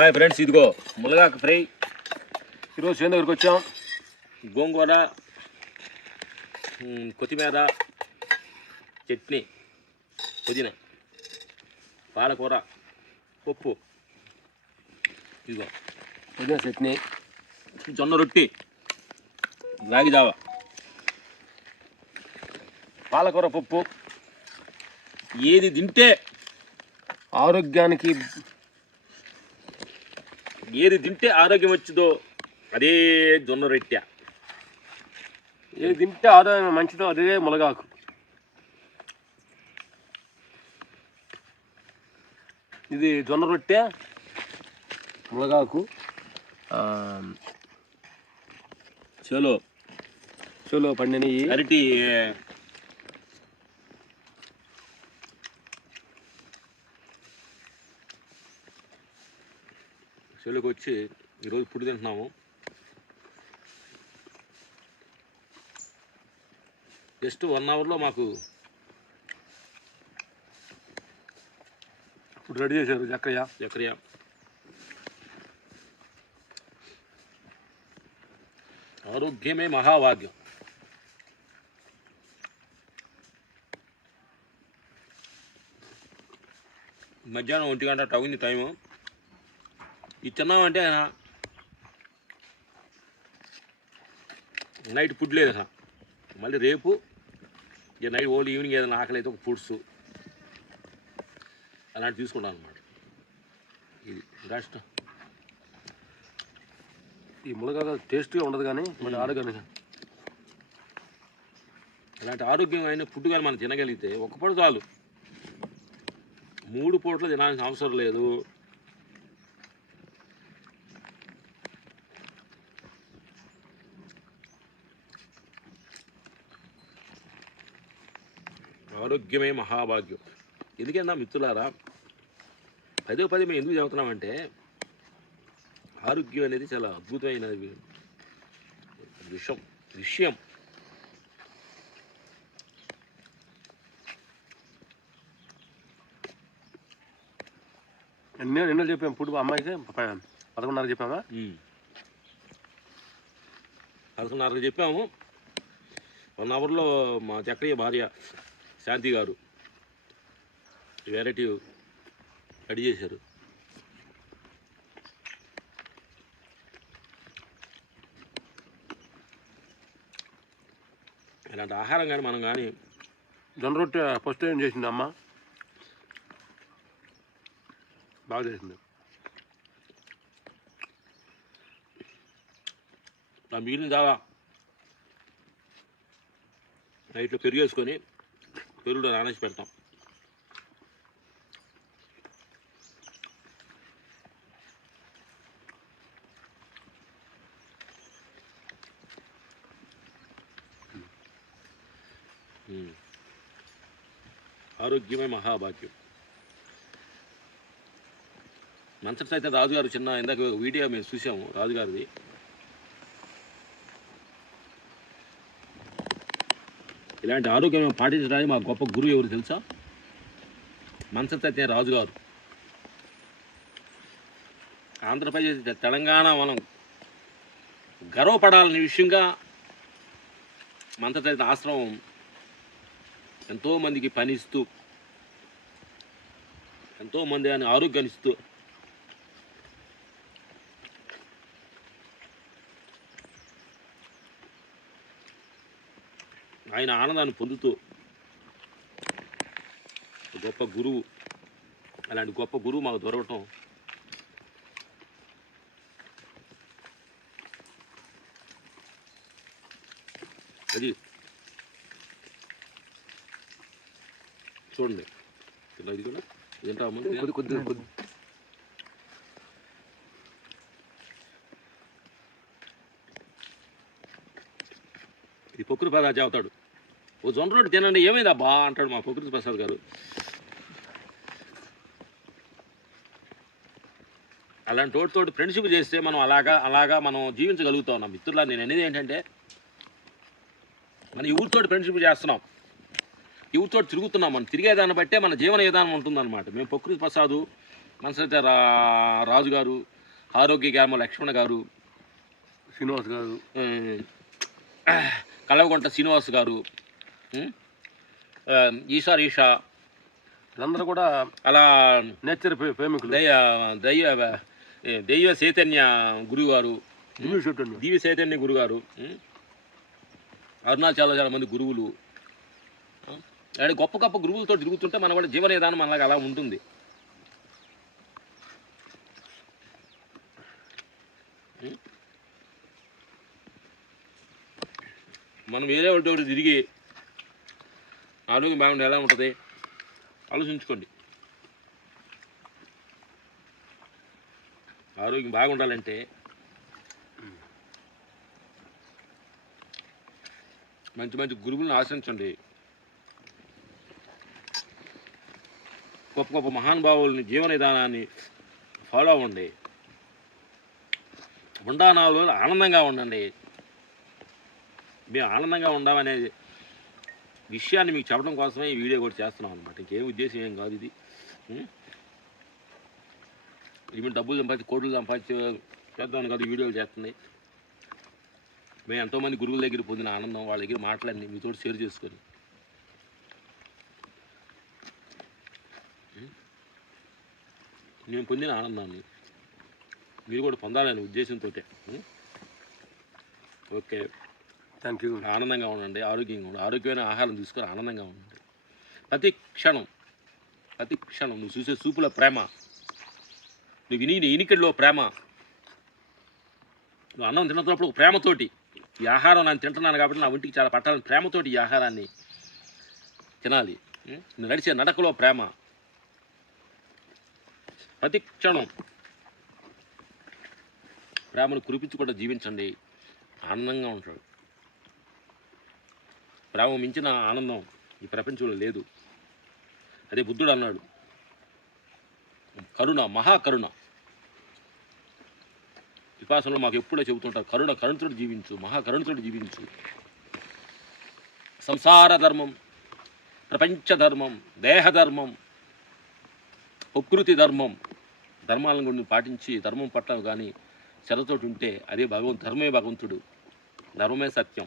Hi friends ఇదిగో మునగాకు fry. ఈరోజు సేను దగ్గరికి వచ్చాం. గోంగూర కొత్తిమీర చట్నీ పుదీనా పాలకూర పప్పు. ఇదిగో పుదీనా చట్నీ జొన్న రొట్టి రాగి పాలకూర పప్పు. ఏది తింటే ఆరోగ్యానికి ఏది తింటే ఆరోగ్యం వచ్చిందో అదే జొన్న రొట్టె. ఏది తింటే ఆరోగ్యం మంచిదో అదే మునగాకు. ఇది జొన్న రొట్టె మునగాకు చలో చలో పండినవి అరటి చెలుకు వచ్చి ఈరోజు పుడి తింటున్నాము. జస్ట్ వన్ అవర్లో మాకు ఇప్పుడు రెడీ చేశారు చక్కయ్య ఎక్కడియా ఆరోగ్యమే మహాభాగ్యం. మధ్యాహ్నం ఒంటి గంట టౌన్ టైము. ఇది తిన్నామంటే నైట్ ఫుడ్ లేదు మళ్ళీ రేపు ఇక నైట్ ఓన్లీ ఈవినింగ్ ఏదైనా ఆకలి అయితే ఒక ఫుడ్స్ అలాంటి తీసుకుంటాను అనమాట ఇది నెక్స్ట్. ఈ మునగాకు టేస్ట్గా ఉండదు కానీ మన ఆరోగ్యానికి అలాంటి ఆరోగ్యమైన ఫుడ్ కానీ మనం తినగలిగితే ఒక్క పూట చాలు. మూడు పూటలు తినాల్సిన అవసరం లేదు. ఆరోగ్యమే మహాభాగ్యం. ఎందుకన్నా మిత్రులారా పదే పదే మేము ఎందుకు చెబుతున్నామంటే ఆరోగ్యం అనేది చాలా అద్భుతమైన విషయం. విషయం ఎన్నో ఎన్నో చెప్పాము ఇప్పుడు అమ్మాయికి పదకొండున్నర చెప్పామా పదకొండున్నరకు చెప్పాము. వన్ అవర్లో మా చక్రయ్య భార్య శాంతి గారు వెరైటీ రెడీ చేశారు. ఇలాంటి ఆహారం కానీ మనం కానీ జొన్న రొట్టె ఫస్ట్ ఏం చేసింది అమ్మ. బాగా చేసింది. ఆ మిగిలిన చాలా. నైట్లో పెరిగేసుకొని పెరుగులో నానేసి పెడతాం. ఆరోగ్యమే మహాభాగ్యం. మంచటి అయితే రాజుగారు చిన్న ఇందాక వీడియో మేము చూసాము రాజుగారిది. ఇలాంటి ఆరోగ్యం మేము పాటించడానికి మా గొప్ప గురువు ఎవరు తెలుసా? మంచతత్య రాజుగారు ఆంధ్రప్రదేశ్ తెలంగాణ మనం గర్వపడాలనే విషయంగా మంత్రచరిత ఆశ్రమం ఎంతోమందికి పనిస్తూ ఎంతోమంది అని ఆరోగ్యాన్ని ఆయన ఆనందాన్ని పొందుతూ గొప్ప గురువు అలాంటి గొప్ప గురువు మాకు దొరకటం అది చూడండి. ఇది కూడా? ఏంటా ముందు కొద్ది కొద్ది ఈ పొక్కురు ప్రసాద్ చెబుతాడు. ఓ జొన్న రొట్టె తినండి ఏమైందా బా అంటాడు మా పొక్కురు ప్రసాద్ గారు. అలాంటి తోటి ఫ్రెండ్షిప్ చేస్తే మనం అలాగా అలాగా మనం జీవించగలుగుతాం నా మిత్రులా నేను అనేది ఏంటంటే మన ఊరితోటి ఫ్రెండ్షిప్ చేస్తున్నాం. ఊరితోటి తిరుగుతున్నాం మనం. తిరిగే దాన్ని బట్టే మన జీవన విధానం ఉంటుందన్నమాట. మేము ప్రకృతి ప్రసాదు మనసైతే రా రాజు గారు ఆరోగ్య గ్రామ లక్ష్మణ గారు శ్రీనివాస్ గారు. కలవగుంట శ్రీనివాస్ గారు ఈషా ఈషా వీళ్ళందరూ కూడా అలా నేచర్ ప్రేమికులు. దయ్య దయ్య ఏ, దైవ చైతన్య గురుగారు దివ్య చైతన్య. గురుగారు? అరుణాచల చాలా మంది గురువులు. ఆ, అలాంటి గొప్ప గొప్ప గురువులతో తిరుగుతుంటే మన కూడా జీవన విధానం మనలాగా అలా ఉంటుంది? మనం వేరే వాళ్ళతో తిరిగి ఆరోగ్యం బాగుంటే ఎలా ఉంటుంది? ఆలోచించుకోండి. ఆరోగ్యం బాగుండాలంటే మంచి మంచి గురువులను ఆశ్రయించండి గొప్ప గొప్ప మహానుభావులని జీవన విధానాన్ని ఫాలో అవ్వండి. ఉండానాలు ఆనందంగా ఉండండి. మేము ఆనందంగా ఉండమనేది విషయాన్ని మీకు చెప్పడం కోసమే ఈ వీడియో కూడా చేస్తున్నాం అనమాట ఇంకేం ఉద్దేశం ఏం కాదు ఇది. ఈమె డబ్బులు సంపాదించి కోట్లు సంపాదించి చేద్దామని కాదు ఈ వీడియోలు చేస్తున్నాయి మేము ఎంతోమంది గురువుల దగ్గర పొందిన ఆనందం వాళ్ళ దగ్గర మాట్లాడి మీతో షేర్ చేసుకొని. మేము నేను పొందిన ఆనందాన్ని మీరు కూడా పొందాలనే ఉద్దేశంతో ఓకే. థ్యాంక్ యూ ఆనందంగా ఉండండి ఆరోగ్యంగా ఉండండి. ఆరోగ్యమైన ఆహారం తీసుకొని ఆనందంగా ఉండండి. ప్రతి క్షణం ప్రతి క్షణం నువ్వు చూసే చూపుల ప్రేమ నువ్వు విని ఎనికల్లో ప్రేమ నువ్వు అన్నం తింటున్నప్పుడు ఒక ప్రేమతోటి ఈ ఆహారం నేను తింటున్నాను కాబట్టి నా ఒంటికి చాలా పట్టాలని ప్రేమతోటి ఈ ఆహారాన్ని తినాలి. నువ్వు నడిచే నడకలో ప్రేమ. ప్రతి క్షణం ప్రేమను కురిపించుకుంటూ జీవించండి. ఆనందంగా ఉంటాడు. ప్రేమ మించిన ఆనందం ఈ ప్రపంచంలో లేదు. అదే బుద్ధుడు అన్నాడు. కరుణ మహాకరుణ. విపాసనలో మాకు ఎప్పుడో చెబుతుంటారు కరుణ కరుణతుడు జీవించు మహాకరుణతుడు జీవించు. సంసార ధర్మం ప్రపంచ ధర్మం దేహధర్మం ప్రకృతి ధర్మం ధర్మాలను కూడా పాటించి ధర్మం పట్ల కానీ శ్రద్ధతోటి ఉంటే అదే భగవంతు ధర్మే భగవంతుడు. ధర్మమే సత్యం.